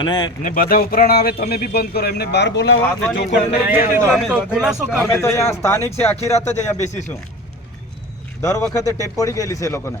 અને ને બધા ઉપરાણ આવે તમે બી બંધ કરો એમને બહાર બોલાવો દો. અમે અમે તો અહીંયા સ્થાનિક છે આખી રાત જ અહીંયા બેસીશું. દર વખતે ટેપ પડી ગયેલી છે એ લોકોને.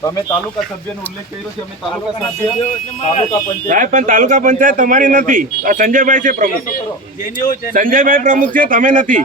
તમે તાલુકા સભ્યનો ઉલ્લેખ કર્યો છે અમે તાલુકા સભ્ય તાલુકા પંચાયત પણ તાલુકા પંચાયત તમારી નથી. સંજયભાઈ છે પ્રમુખ. સંજયભાઈ પ્રમુખ છે તમે નથી.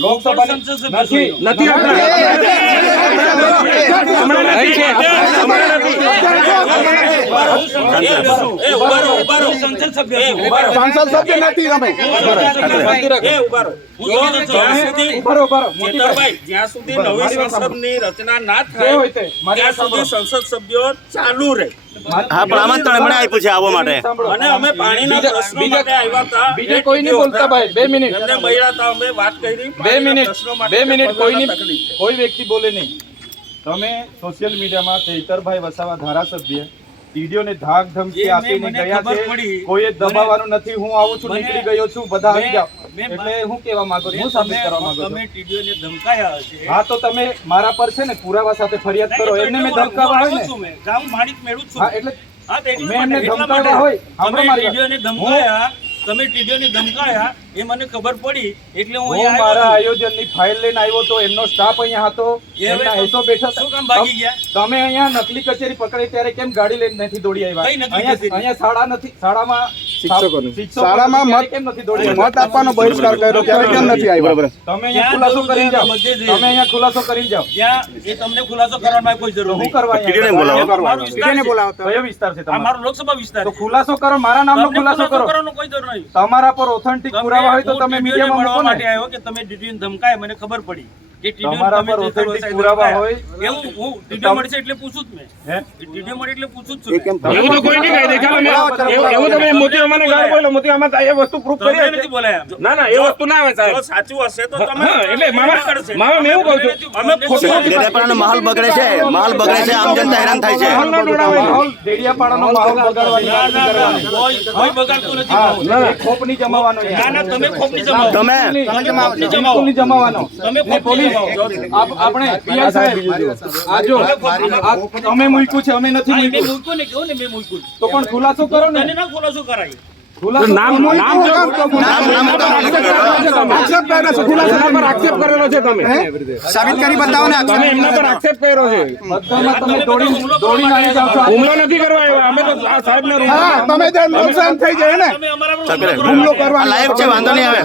લોકસભાની નથી નથી હમણાં નથી. હમણાં નથી. સાંસદ સભ્ય નથી તમે ઉભારો, ઉભારો, મોતીભાઈ. જ્યાં સુધી નવી સંસદની રચના ના થાય હોય તે. મારી ત્યાં સુધી સંસદ સભ્યો ચાલુ રહે હા પણ આમંત્રણ એમણે આપ્યું છે આવવા માટે. અને અમે પાણીના પ્રશ્નો માટે આવ્યા હતા. બીજે કોઈ નહીં બોલતા ભાઈ. બે મિનિટ. અમને મળ્યા હતા અમે વાત કરી. બે મિનિટ. બે મિનિટ. કોઈ નહીં કોઈ વ્યક્તિ બોલે નહીં. તમે સોશિયલ મીડિયામાં ચૈતરભાઈ વસાવા ધારાસભ્ય ટીડીઓને ધાક ધમકી આપીને ગયા છે. કોઈએ દબાવવાનું નથી. હું આવું છું નીકળી ગયો છું બધા આવી જાઓ. મેં- એટલે હું કહેવા માંગુ છું હું સાબિત કરવા માંગુ છું તમે ટીડીઓને ધમકાયા હશે હા તો તમે મારા પર છે ને પુરાવા સાથે ફરિયાદ કરો એમને મેં ધમકાવા હોય ને છું મેં ગામ માણિક મેળું છું હા એટલે મેં એમને માટે, ધમકાવ્યા હોય. તમે ટીડીઓને ધમકાયા તમે ટીડીઓને ધમકાયા એ મને ખબર પડી એટલે હું અહીંયા મારા. આયોજનની ફાઇલ લઈને આવ્યો તો એમનો સ્ટાફ અહીંયા હતો એમના તો બેઠા શું કામ ભાગી ગયા? તમે અહીંયા નકલી કચેરી પકડી ત્યારે કેમ ગાડી લઈને નથી દોડી આવ્યા? અહીંયા શાળા નથી શાળામાં શિક્ષકોની. શાળામાં મત- કેમ નથી દોડી આવ્યા? મત આપવાનો બહિષ્કાર કર્યો ત્યારે કેમ નથી આવ્યા? તમે અહીંયા ખુલાસો જરૂર જાઓ. તમે અહીંયા ખુલાસો કરીને જાઓ. એ તમને ખુલાસો કરવાની કોઈ જરૂર હું કરવા બોલાવો. મારો વિસ્તાર છે. કયો વિસ્તાર છે તમારો? મારો લોકસભા વિસ્તાર તો ખુલાસો કરો મારા નામનો ખુલાસો કરો. કોઈ જરૂર નહીં તમારા પર ઓથેન્ટિક પુરાવા હોય તો તમે મીડિયામાં મળવા મૂકો માટે આવ્યો કે તમે ધમકાય મને ખબર પડી. કે તમારા પર જે પુરાવા હોય. એવું હું ટીડીઓ મળશે એટલે પૂછું જ મેં. હે? ટીડીઓ મળે એટલે પૂછું જ છું એવું તો કોઈ નહીં કહી દે એવું- એવું તમે મોતી અમાને ગાળ બોલો મોતી આમાં એ વસ્તુ પ્રૂફ કરી નથી બોલાયા ના ના એ વસ્તુ ના આવે સાહેબ. સાચું હશે તો તમે એટલે મામા- મામા મેં એવું કહું છું. અમે ડેડિયાપાડાનો માહોલ બગડે છે માહોલ બગડે છે આમ જનતા હેરાન થાય છે. માહોલ માહોલ દેડિયાપાડાનો માહોલ બગાડવાની ના, વાત ના, નથી ના, કરવાની. કોઈ કોઈ બગાડતું નથી ના, ખોપ નહીં ના ના તમે ખોપની જમાવો. તમે તમે ખોપની જમાવો. જમાવાનો. તમે ને પોલીસ જમાવો. આપ- આપણે પીઆઈ સાહેબ આ જો મૂક્યું છે અમે નથી મૂક્યું. ને કેવું ને મેં મૂક્યું? તો પણ ખુલાસો કરો ને. ના ખુલાસો કરાય. નામ નામ જો- નામ નામ તો આક્ષેપ કર્યો છે એમના પર આક્ષેપ કરેલો છે તમે. સાબિત કરી બતાવો ને તમે એમના પર આક્ષેપ કર્યો છે. તમે દોડી દોડીને આવી જાઓ છો. હુમલો નથી કરવા આવ્યા. અમે તો આ સાહેબના રૂમ તમે જે નુકસાન થઈ જાય ને. હુમલો કરવા લાઈવ છે વાંધો નહીં આવે.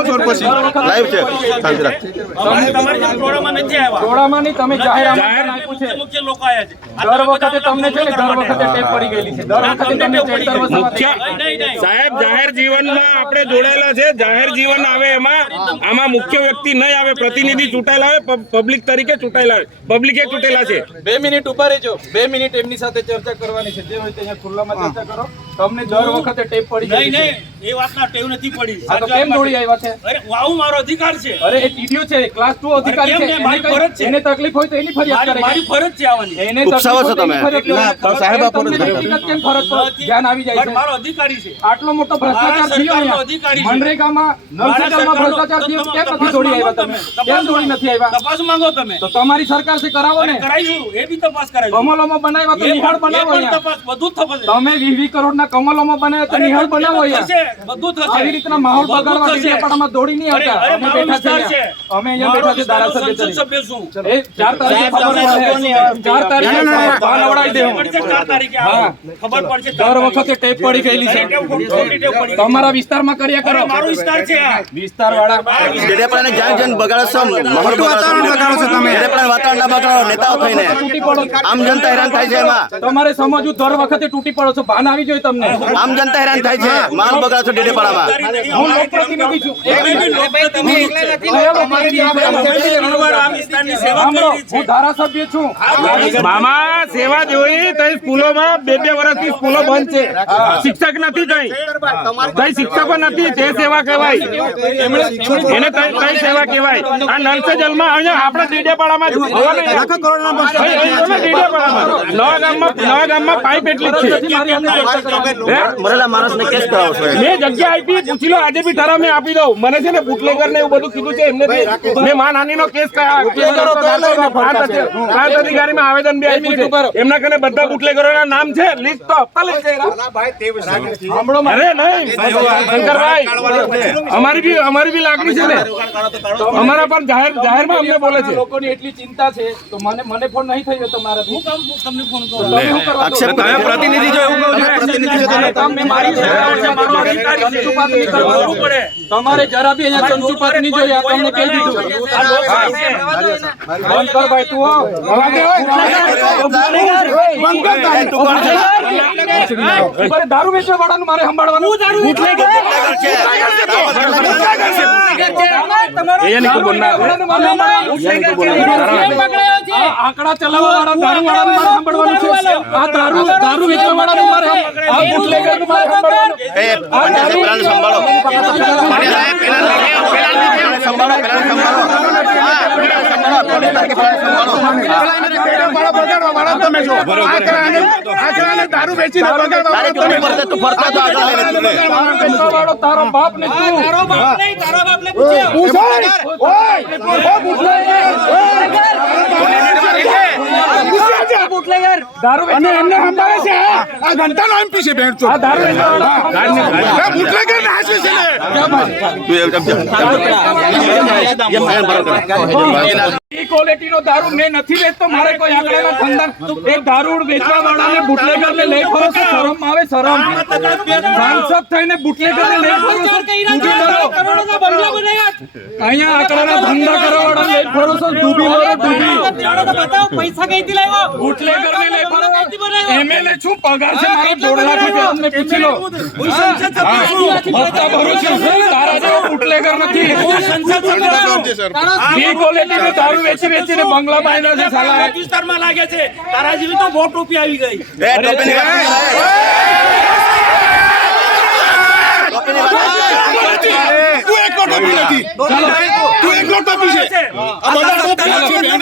ખબર પડશે. લાઈવ છે શાંતિ રાખ. અમારે તમારી જેમ ટોળામાં નથી આવ્યા. ટોળામાં નહીં તમે જાહેર જાહેર આમંત્રણ આપ્યું છે. મુખ્ય મુખ્ય લોકો આયા છે. દર વખતે તમને છે ને દર વખતે ટેપ પડી ગયેલી છે. દર વખતે તમને ચેતર વસાવા. સાહેબ જાહેર જીવનમાં આપણે જોડાયેલા છે. જાહેર જીવન આવે એમાં આમાં મુખ્ય વ્યક્તિ નહીં આવે પ્રતિનિધિ ચૂંટાયેલા આવે પબ્લિક તરીકે ચૂંટાયેલા આવે પબ્લિકે ચૂંટેલા છે. બે મિનિટ ઊભા રહેજો. બે મિનિટ એમની સાથે ચર્ચા કરવાની છે. જે હોય તે અહીંયા ખુલ્લામાં ચર્ચા કરો. તમને દર વખતે ટેપ પડી જાય એ વાતના ટેવ નથી પડી. આ તો કેમ દોડી આવ્યા છે? અરે વાવ મારો અધિકાર છે. અરે એ ટીડીઓ છે ક્લાસ 2 અધિકારી છે મારી ફરજ છે. એને તકલીફ હોય તો એની ફરિયાદ કરે મારી ફરજ છે આવવાની. એને ઉપસાવો છો તકલીફ હોય તો તમે. એની સાહેબ આ ફરજ કેમ ફરજ પર ધ્યાન આવી જાય છે. મારો અધિકારી છે. આટલો મોટો ભ્રષ્ટાચાર થયો અહીંયા. અધિકારી મનરેગામાં ભ્રષ્ટાચાર થયો કેમ નથી દોડી માંગો આવ્યા તમે. કેમ દોડી નથી આવ્યા? તપાસ માંગો તમે. તો તમારી સરકારથી કરાવો ને. કરાઈશું એ બી તપાસ કરાઈશું કમલોમાં બનાવ્યા તો નિહાળ બનાવો અહીંયા. તપાસ બધું જ તમે વીસ વીસ કરોડના કમલોમાં બનાવ્યા તો નિહાળ બનાવો અહીંયા. બધું થશે. આવી રીતના માહોલ બગાડવા થશે. દોડી નહીં આવતા. અમે બેઠા છે છે. અમે અહીંયા બેઠા છે ધારાસભ્ય સંસદ છું. એ ચાર તારીખે ખબર પડે ચાર તારીખે બહાર નવડાવી દે હું. તારીખે ખબર પડશે દર વખતે ટેપ પડી ગયેલી છે. તમારા વિસ્તારમાં કર્યા કરો. મારો વિસ્તાર છે વિસ્તાર વાળા ડેડિયાપાડાને જાણ જાણ બગાડો છો માહોલ બગાડો છો. તમે. વાતાવરણ ના બગાડો નેતાઓ થઈને. આમ જનતા હેરાન થાય છે એમાં. તમારે સમજવું દર વખતે તૂટી પડો છો. ભાન આવી જોઈએ તમને. આમ જનતા હેરાન થાય છે. માલ બગાડો છો ડેડિયાપાડામાં હું લોકપ્રતિનિધિ છું. છું. મામા સેવા જોઈ તઈ સ્કૂલોમાં બે બે વર્ષથી સ્કૂલો બંધ છે. શિક્ષક નથી તઈ. તઈ શિક્ષકો નથી તે સેવા કહેવાય. એને તઈ સેવા કહેવાય. આ નલ જલમાં અહીંયા આપણા ડેડિયાપાડામાં. નવા ગામમાં નવા ગામમાં પાઇપ એટલી જ છે. મારી અંદર ચર્ચા મરેલા માણસને કેસ કરાવો છો. મેં જગ્યા આપી પૂછી લો આજે બી ઠરાવ મેં આપી દઉં. મને છે ને બુટલેગર ને એવું બધું કીધું છે એમને મેં માનહાનિ નો કેસ કરો પ્રાંત અધિ- પ્રાંત આવેદન બી આપ્યું છે. એમના કને બધા બુટલેગરો ના નામ છે. લિસ્ટ તો આપતા લિસ્ટ સાંભળો અરે નહીં. શંકરભાઈ અમારી બી અમારી બી લાગણી છે ને. અમારા પણ જાહેર જાહેરમાં અમને બોલે છે. લોકોની એટલી ચિંતા છે તો મને મને ફોન નહીં થયો તમારા હું કામ તમને ફોન કરું. તમે પ્રતિનિધિ જો એવું કહો છો. અને તમે મારી તમારે જરા બી અહીંયા ચંચુપાત નહીં જોઈએ આ તમને કહી દીધું. બંધ કર ભાઈ તું દારૂ વેચવા વાળાનું મારે સંભાળવાનું. આંકડા ચલાવવા વાળા દારૂ વાળાનું મારે સંભાળવાનું છે આ દારૂ દારૂ વેચવા વાળાનું મારે આ bootleggerનું મારે સંભાળવાનું. સંભાળો સંભાળો સંભાળો દારૂ વાળો તારો બાપ ને તારો બાપ નહીં, તારા ઓય ઓય. દારૂ અને એમને સંભાળે છે આ ઘંટાનો એમપી છે બેન આ દારૂ બુટલેગર છે ક્વોલિટીનો મેં નથી વેચતો મારે કોઈ આંકડાના ધંધા એ દારૂ વેચવા વાળાને બુટલેગર ને લઈ ફરો છો શરમ આવે શરમ. સાંસદ થઈને બુટલેગર ને લઈ ફરો. છો અહીંયા આંકડાના ધંધા કરવા વાળા લઈ ફરો છો ડૂબી મરો ડૂબી પૈસા કઈથી લાવ્યો બુટલેગર કરને લઈ ફરો એમએલએ છું પગાર છે મારો દોઢ લાખ રૂપિયા અમને પૂછી લો હપ્તા ભરું છું તારા જેવો બુટલેગર નથી બી ક્વોલિટીનો દારૂ વેચી વેચીને બંગલા બાંધ્યા છે સાલા વિસ્તારમાં લાગે છે તારા જેવી તો વોટ રૂપિયા આવી ગઈ વાત ટોપી નથી તું એકલો ટોપી છે આ બધા ટોપી છે બેન.